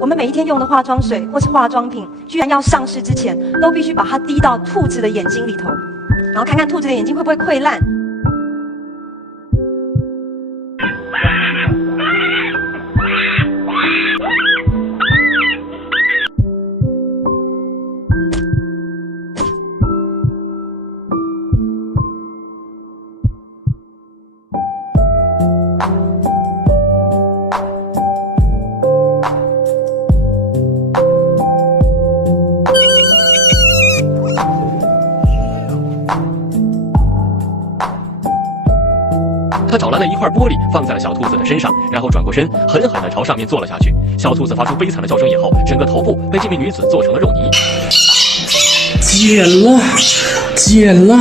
我们每一天用的化妆水或是化妆品，居然要上市之前，都必须把它滴到兔子的眼睛里头，然后看看兔子的眼睛会不会溃烂。他找来了一块玻璃，放在了小兔子的身上，然后转过身，狠狠地朝上面坐了下去。小兔子发出悲惨的叫声以后，整个头部被这名女子做成了肉泥。剪了，